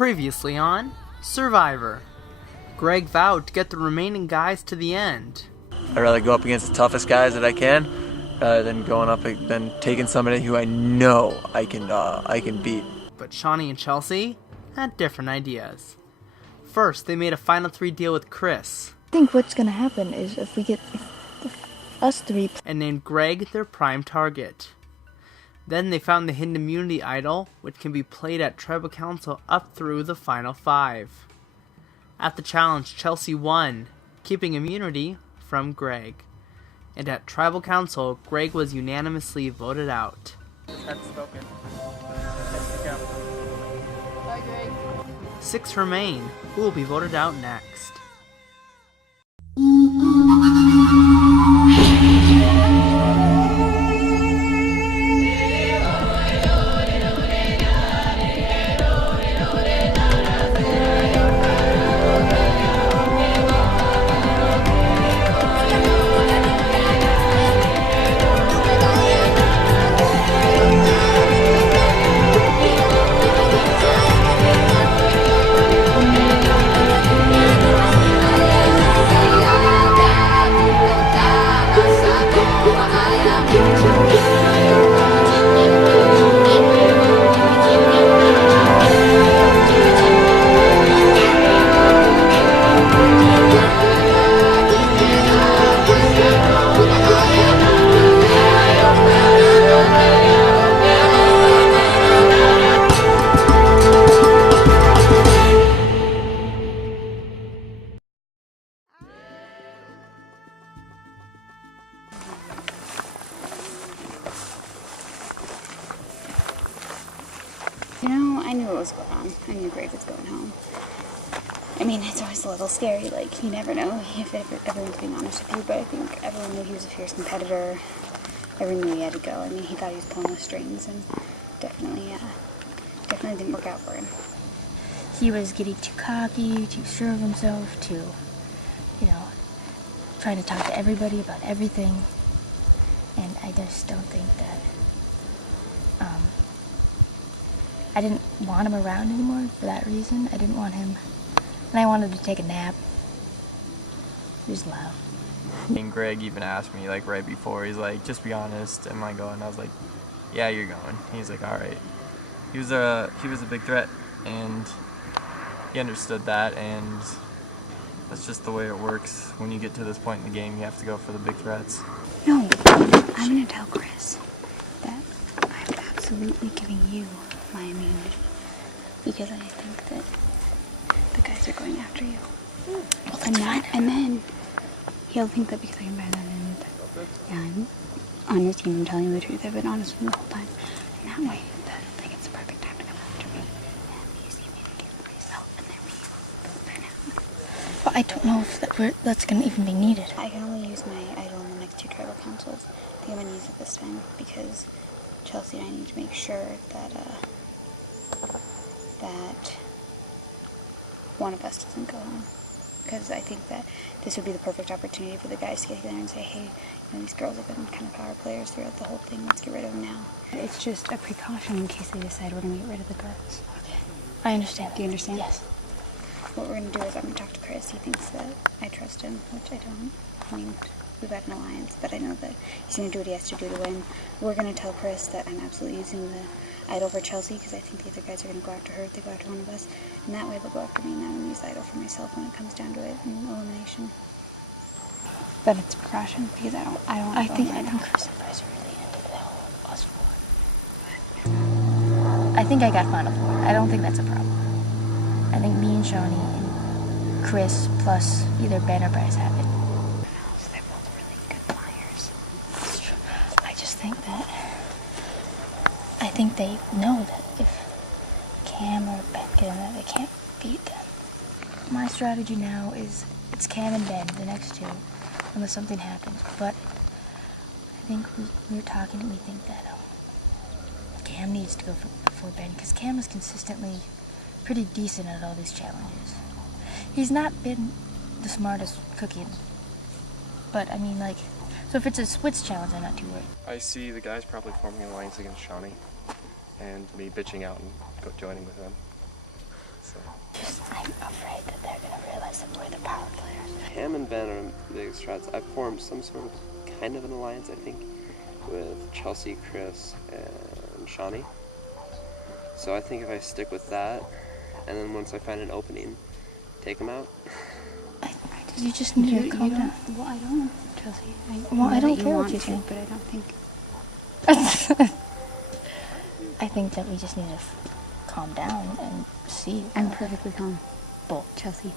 Previously on Survivor. Greg vowed to get the remaining guys to the end. I'd rather go up against the toughest guys that I can than taking somebody who I know I can beat. But Shawnee and Chelsea had different ideas. First, they made a final three deal with Chris. I think what's gonna happen is if we get us three and named Greg their prime target. Then they found the hidden immunity idol, which can be played at Tribal Council up through the final 5. At the challenge, Chelsea won, keeping immunity from Greg. And at Tribal Council, Greg was unanimously voted out. That's spoken. Let's go. Bye, Greg. 6 remain, who will be voted out next. You know, I knew what was going on. I knew Greg was going home. I mean, it's always a little scary, like, you never know if everyone's being honest with you, but I think everyone knew he was a fierce competitor. Everyone knew he had to go. I mean, he thought he was pulling the strings, and definitely didn't work out for him. he was getting too cocky, too sure of himself, too, trying to talk to everybody about everything. And I just don't think that, I didn't want him around anymore for that reason. I didn't want him, and I wanted to take a nap. He was loud. And Greg even asked me, like, right before, he's like, just be honest, am I going? I was like, yeah, you're going. He's like, all right. He was a big threat, and he understood that, and that's just the way it works. When you get to this point in the game, you have to go for the big threats. No, I'm going to tell Chris that I'm absolutely giving you my immunity, because I think that the guys are going after you. Well, And then he'll think that because I'm better than I'm on his team, I'm telling you the truth. I've been honest with him the whole time. And that way, I think it's the perfect time to come after me. And use the immunity for myself, and then we burn out. But I don't know if that's going to even be needed. I can only use my idol in the next 2 tribal councils. I think I'm going to use it this time because Chelsea and I need to make sure that that one of us doesn't go home. Because I think that this would be the perfect opportunity for the guys to get together and say, hey, these girls have been kind of power players throughout the whole thing. Let's get rid of them now. It's just a precaution in case they decide we're going to get rid of the girls. Okay. I understand. Do you understand? Yes. What we're going to do is I'm going to talk to Chris. He thinks that I trust him, which I don't. I mean, we've got an alliance, but I know that he's going to do what he has to do to win. We're going to tell Chris that I'm absolutely using the idol for Chelsea, because I think the other guys are going to go after her if they go after one of us. And that way they'll go after me, and I'm going to use the idol for myself when it comes down to it in elimination. But it's a precaution, because I don't want to I think Chris and Bryce are really into the whole us 4. I think I got final 4. I don't think that's a problem. I think me and Shawnee and Chris plus either Ben or Bryce have it. So they're both really good flyers. That's true. I just think that they know that if Cam or Ben get in there, they can't beat them. My strategy now is it's Cam and Ben, the next 2, unless something happens. But I think we think that Cam needs to go before Ben, because Cam is consistently pretty decent at all these challenges. He's not been the smartest cookie, but I mean, so if it's a Switch challenge, I'm not too worried. I see the guys probably forming an alliance against Shawnee, and me bitching out and joining with them. So. I'm afraid that they're going to realize that we're the power players. Cam and Ben are the biggest threats. I've formed some sort of kind of an alliance, I think, with Chelsea, Chris, and Shawnee. So I think if I stick with that, and then once I find an opening, take them out. You just need to calm down. Well, I don't, Chelsea. I don't care what you think. But I don't think. I think that we just need to calm down and see. I'm perfectly calm. Bull. Chelsea.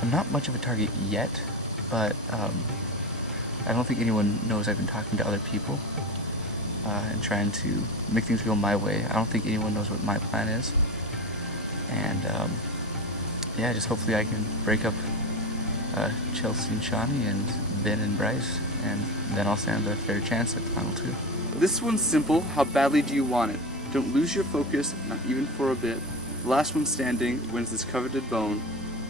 I'm not much of a target yet, but I don't think anyone knows I've been talking to other people and trying to make things go my way. I don't think anyone knows what my plan is. And yeah, just hopefully I can break up Chelsea and Shawnee and Ben and Bryce, and then I'll stand a fair chance at the final two. This one's simple. How badly do you want it? Don't lose your focus, not even for a bit. The last one standing wins this coveted bone.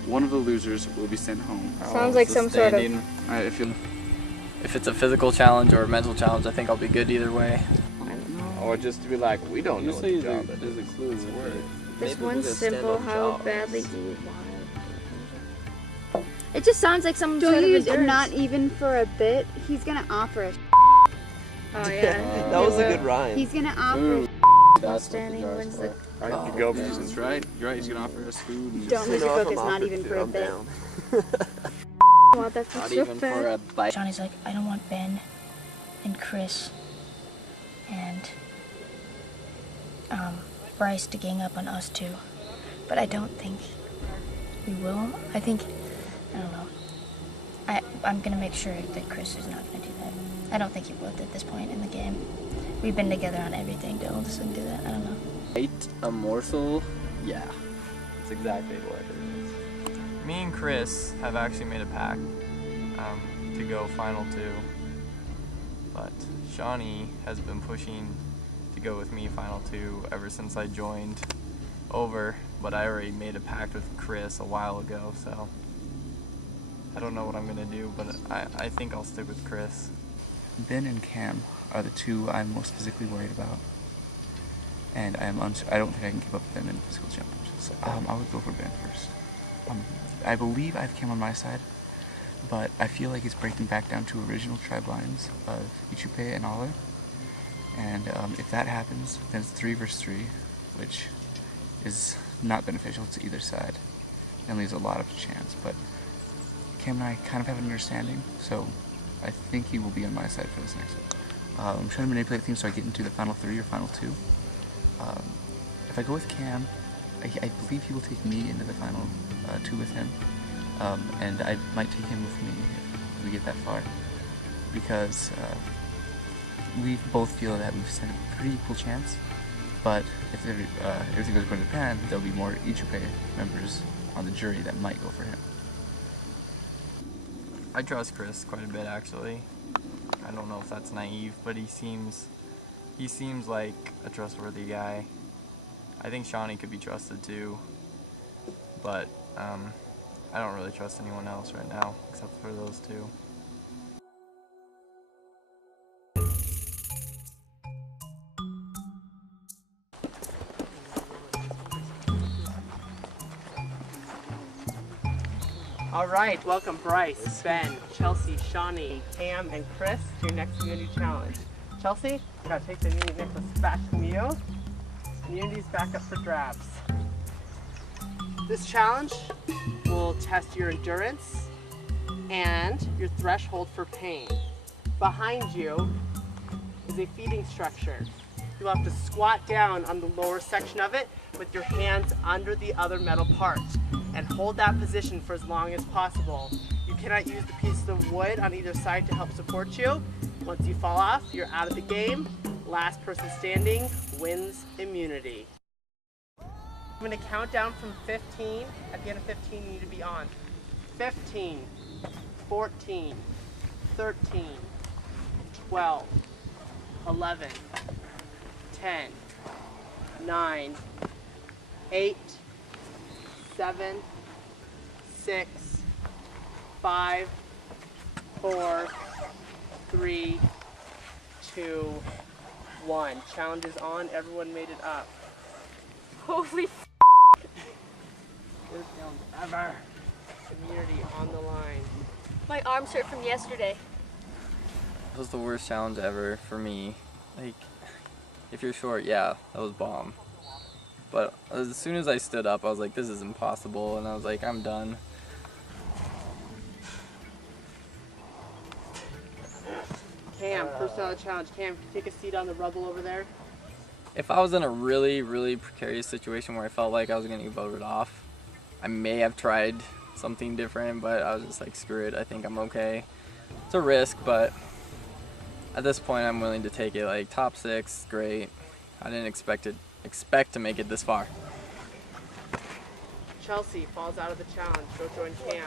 One of the losers will be sent home. Sounds like some sort of... Alright, If it's a physical challenge or a mental challenge, I think I'll be good either way. I don't know. Or just to be like, we don't know what the job it is. This one's simple. How badly do you want it? It just sounds like some sort of endurance. Not even for a bit. He's gonna offer us. Oh yeah. That was a good rhyme. He's gonna offer. Standing wins the... Alright, you go. That's right. You're right. He's gonna offer us food. And Don't lose your focus. Not even for a bit. I want that food Not so even bad. for a bite. Johnny's like, I don't want Ben and Chris and Bryce to gang up on us two. But I don't think we will. I think, I don't know. I'm gonna make sure that Chris is not gonna do that. I don't think he would at this point in the game. We've been together on everything. Don't just do that. I don't know. Eat a morsel? Yeah. That's exactly what it is. Me and Chris have actually made a pact to go final two. But Shawnee has been pushing to go with me final two ever since I joined over. But I already made a pact with Chris a while ago, so I don't know what I'm gonna do, but I think I'll stick with Chris. Ben and Cam are the two I'm most physically worried about, and I don't think I can keep up with them in physical challenges. So, I would go for Ben first. I believe I have Cam on my side, but I feel like it's breaking back down to original tribe lines of Ichupe and Aller, and if that happens, then it's 3 versus 3, which is not beneficial to either side and leaves a lot of chance. But Cam and I kind of have an understanding, so I think he will be on my side for this next one. I'm trying to manipulate things so I get into the final 3 or final 2. If I go with Cam, I believe he will take me into the final 2 with him, and I might take him with me if we get that far, because we both feel that we've stand a pretty equal chance. But if everything goes according to plan, there'll be more Ichupe members on the jury that might go for him. I trust Chris quite a bit, actually. I don't know if that's naive, but he seems like a trustworthy guy. I think Shawnee could be trusted too, but I don't really trust anyone else right now except for those two. Alright, welcome Bryce, Ben, Chelsea, Shawnee, Cam, and Chris to your next community challenge. Chelsea, you gotta take the immunity necklace back from you. Immunity's back up for grabs. This challenge will test your endurance and your threshold for pain. Behind you is a feeding structure. You'll have to squat down on the lower section of it with your hands under the other metal part and hold that position for as long as possible. You cannot use the pieces of wood on either side to help support you. Once you fall off, you're out of the game. Last person standing wins immunity. I'm gonna count down from 15. At the end of 15, you need to be on. 15, 14, 13, 12, 11, 10, 9, 8, 7, 6, 5, 4, 3, 2, 1. Challenge is on. Everyone made it up. Holy Worst challenge ever. Community on the line. My arms hurt from yesterday. That was the worst challenge ever for me. Like, if you're short, yeah, that was bomb. But as soon as I stood up, I was like, this is impossible, and I was like, I'm done. Cam, first out of the challenge. Cam, take a seat on the rubble over there. If I was in a really, really precarious situation where I felt like I was gonna get voted off, I may have tried something different, but I was just like, screw it, I think I'm okay. It's a risk, but at this point I'm willing to take it. Like, top 6, great. I didn't expect to make it this far. Chelsea falls out of the challenge. Go join Cam.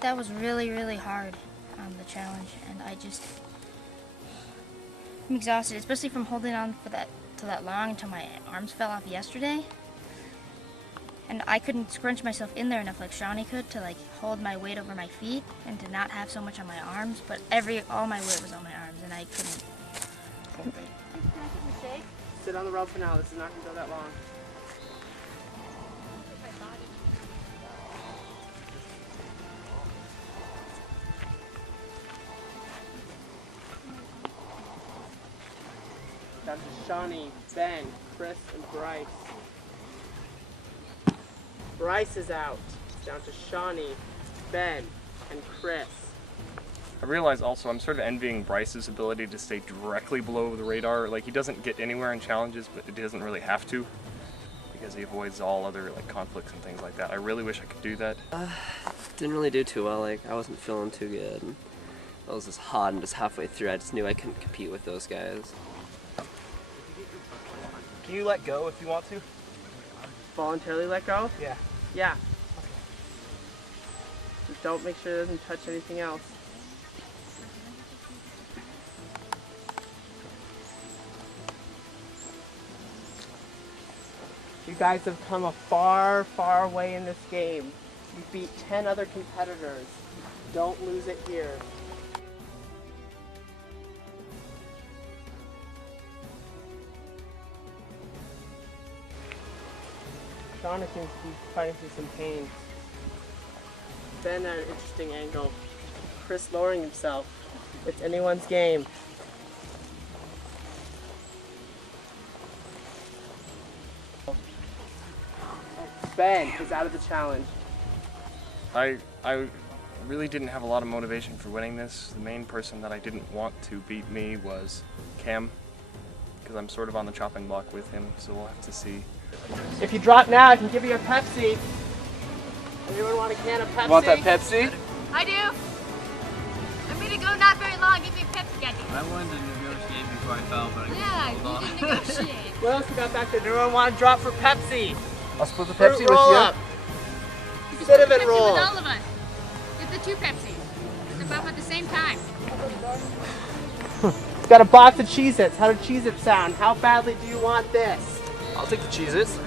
That was really, really hard, the challenge, and I'm exhausted, especially from holding on to that long until my arms fell off yesterday. And I couldn't scrunch myself in there enough like Shawnee could to like hold my weight over my feet and to not have so much on my arms, but all my weight was on my arms and I couldn't hold it. Sit on the rope for now. This is not going to go that long. Down to Shawnee, Ben, Chris, and Bryce. Bryce is out. It's down to Shawnee, Ben, and Chris. I realize also I'm sort of envying Bryce's ability to stay directly below the radar. Like, he doesn't get anywhere in challenges, but he doesn't really have to because he avoids all other like conflicts and things like that. I really wish I could do that. Didn't really do too well. Like, I wasn't feeling too good. And I was just hot and just halfway through I just knew I couldn't compete with those guys. Can you let go if you want to? Voluntarily let go? Yeah. Yeah. Just don't make sure it doesn't touch anything else. You guys have come a far, far way in this game. You beat 10 other competitors. Don't lose it here. Shauna seems to be fighting through some pain. Ben at an interesting angle. Chris lowering himself. It's anyone's game. Ben is out of the challenge. I really didn't have a lot of motivation for winning this. The main person that I didn't want to beat me was Cam, because I'm sort of on the chopping block with him, so we'll have to see. If you drop now, I can give you a Pepsi. Anyone want a can of Pepsi? You want that Pepsi? I do. I'm gonna go not very long. Give me a Pepsi, Gaddy. I wanted to negotiate before I fell, but Yeah, you can negotiate. What else we got back there? Anyone want to drop for Pepsi? I'll split the Pepsi with roll you. up. You can Cinnamon split Pepsi roll. with all of us. Get the 2 Pepsis. They're both at the same time. It's got a box of Cheez-Its. How do Cheez-Its sound? How badly do you want this? I'll take the Cheez-Its.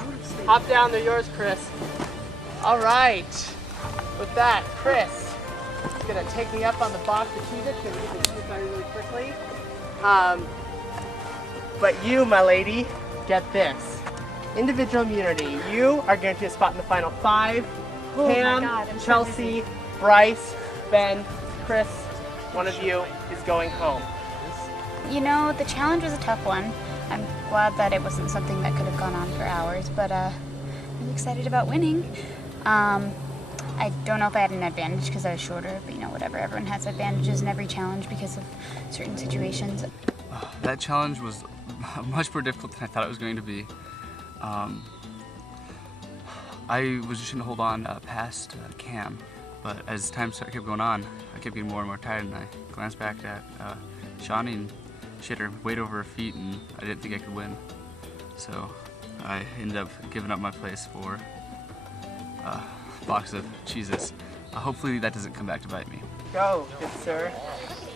Hop down, they're yours, Chris. All right. With that, Chris is gonna take me up on the box of Cheez-Its. Gonna get the Cheez-Its started really quickly. But you, my lady, get this. Individual immunity. You are guaranteed a spot in the final 5. Oh my Cam, God, I'm so Chelsea, Bryce, Ben, Chris, one of you is going home. You know, the challenge was a tough one. I'm glad that it wasn't something that could have gone on for hours, but I'm excited about winning. I don't know if I had an advantage because I was shorter, but you know, whatever. Everyone has advantages in every challenge because of certain situations. That challenge was much more difficult than I thought it was going to be. I was just going to hold on past Cam, but as time kept going on, I kept getting more and more tired, and I glanced back at Shawnee, and she had her weight over her feet, and I didn't think I could win. So I ended up giving up my place for a box of Cheez-Its. Hopefully that doesn't come back to bite me. Go, good sir.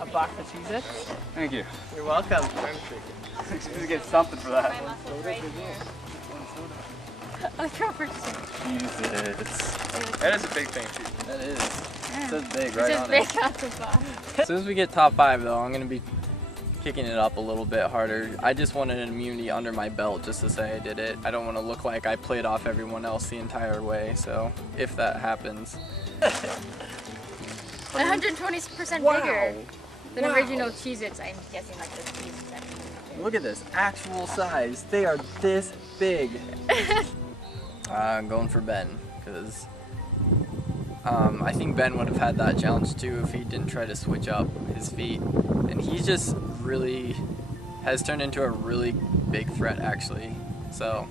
A box of Cheez-Its. Thank you. You're welcome. You get something for that. I'll go for six. That is a big thing too. That is. Yeah. It says big It's right just on big it. out the bottom. As soon as we get top 5 though, I'm gonna be kicking it up a little bit harder. I just wanted an immunity under my belt just to say I did it. I don't want to look like I played off everyone else the entire way, so if that happens. 120% bigger than original Cheez-Its. I'm guessing like the Cheez-Its actually. Look at this, actual size. They are this big. I'm going for Ben, because I think Ben would have had that challenge too if he didn't try to switch up his feet. And he just really has turned into a really big threat actually. So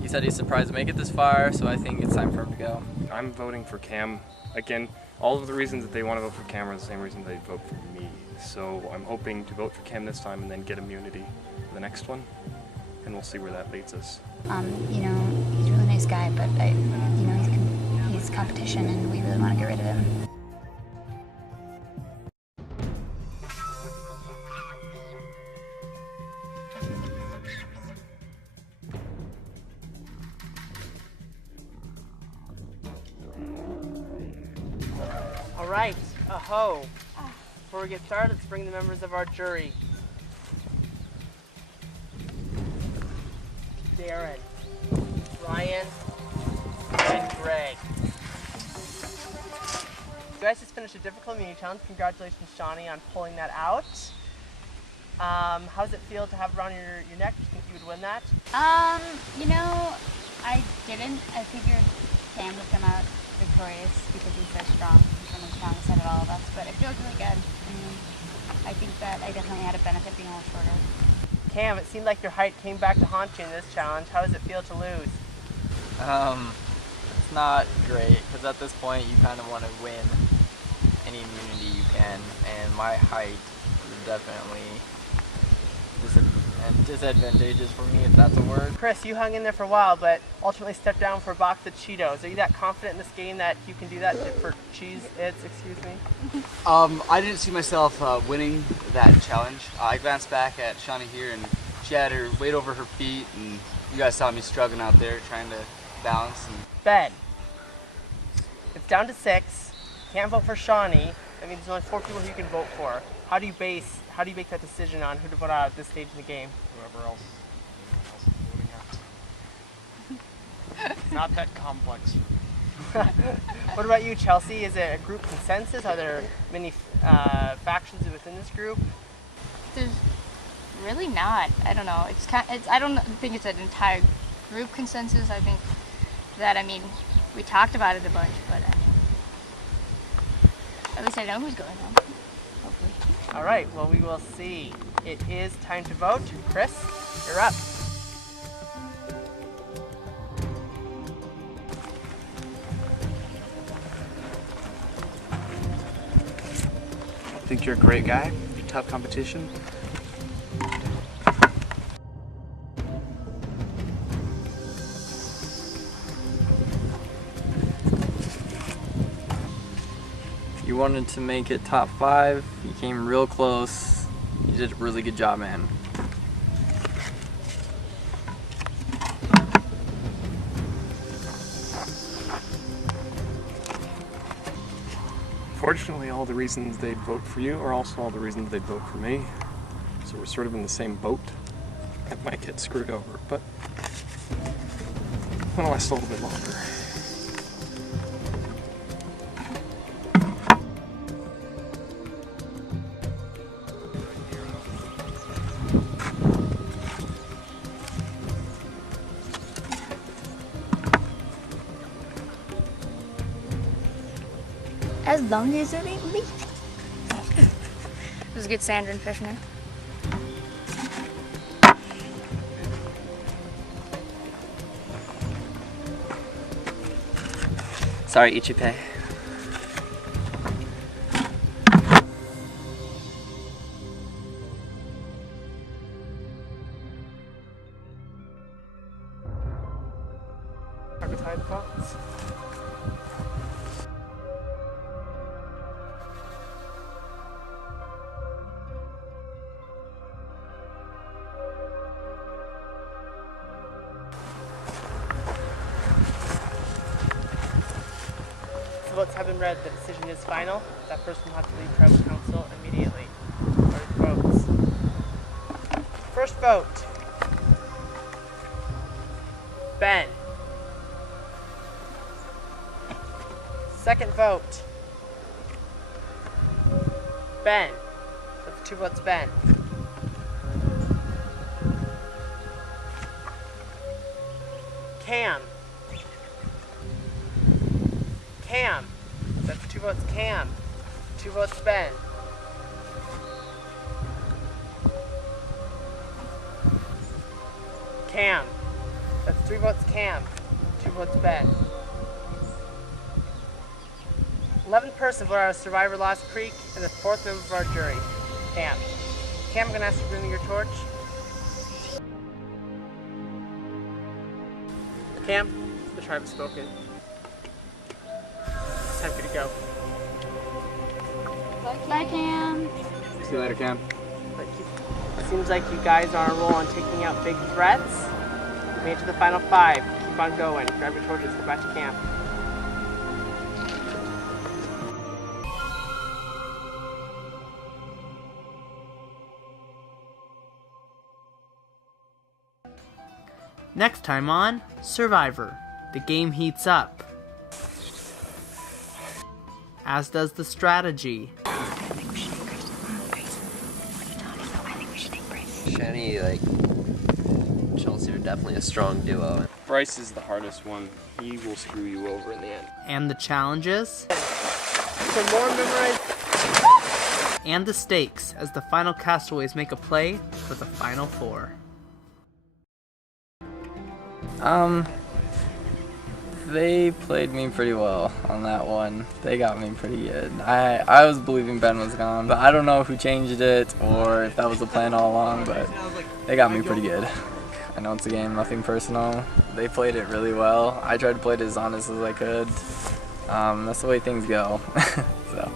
he said he's surprised to make it this far, so I think it's time for him to go. I'm voting for Cam. Again, all of the reasons that they want to vote for Cam are the same reason they vote for me. So I'm hoping to vote for Cam this time and then get immunity for the next one. And we'll see where that leads us. You know, he's a really nice guy, but you know, he's competition, and we really want to get rid of him. All right, aho. Before we get started, let's bring the members of our jury. Darren, Ryan, and Greg. You guys just finished a difficult immunity challenge. Congratulations, Shawnee, on pulling that out. How does it feel to have it around your neck? Do you think you would win that? You know, I didn't. I figured Cam would come out victorious because he's so strong. He's one of the strongest out of all of us, but it feels really good. I think that I definitely had a benefit being a little shorter. Cam, it seemed like your height came back to haunt you in this challenge. How does it feel to lose? It's not great, because at this point you kind of want to win any immunity you can, and my height is definitely disadvantageous for me, if that's a word. Chris, you hung in there for a while, but ultimately stepped down for a box of Cheetos. Are you that confident in this game that you can do that for Cheez-Its, excuse me? I didn't see myself winning that challenge. I glanced back at Shawnee here, and she had her weight over her feet, and you guys saw me struggling out there trying to balance. Ben, it's down to 6. Can't vote for Shawnee. That means there's only 4 people who you can vote for. How do you make that decision on who to vote out at this stage in the game? Whoever else is voting out. It's not that complex. What about you, Chelsea? Is it a group consensus? Are there many factions within this group? There's really not. I don't know. I don't think it's an entire group consensus. I think that, I mean, we talked about it a bunch, but at least I know who's going home. Hopefully. All right, well, we will see. It is time to vote. Chris, you're up. I think you're a great guy. You're tough competition. You wanted to make it top 5. You came real close. You did a really good job, man. Fortunately, all the reasons they'd vote for you are also all the reasons they'd vote for me. So we're sort of in the same boat. It might get screwed over, but it'll last a little bit longer. As long as it ain't me. This is a good Sandrin fish now. Sorry, Ichipe. Tie the box. the votes have been read, the decision is final. That person will have to leave tribal council immediately. Votes. First vote. Ben. Second vote. Ben. That's 2 votes, Ben. Cam. Cam. That's 2 votes, Cam. 2 votes, Ben. Cam. That's 3 votes, Cam. 2 votes, Ben. 11th person voted out of Survivor Lost Creek, and the 4th member of our jury, Cam. Cam, I'm gonna ask you to bring me your torch. Cam, the tribe has spoken. It's time for you to go. Bye, Cam. See you later, Cam. It seems like you guys are on a roll on taking out big threats. You made it to the final 5. Keep on going. Grab your torches. Go back to camp. Next time on Survivor, the game heats up. As does the strategy. Shani, Chelsea are definitely a strong duo. Bryce is the hardest one. He will screw you over in the end. And the challenges. For more memorized. And the stakes as the final castaways make a play for the final 4. They played me pretty well on that one. They got me pretty good. I was believing Ben was gone, but I don't know who changed it or if that was the plan all along, but they got me pretty good. I know it's a game, nothing personal. They played it really well. I tried to play it as honest as I could. That's the way things go. So.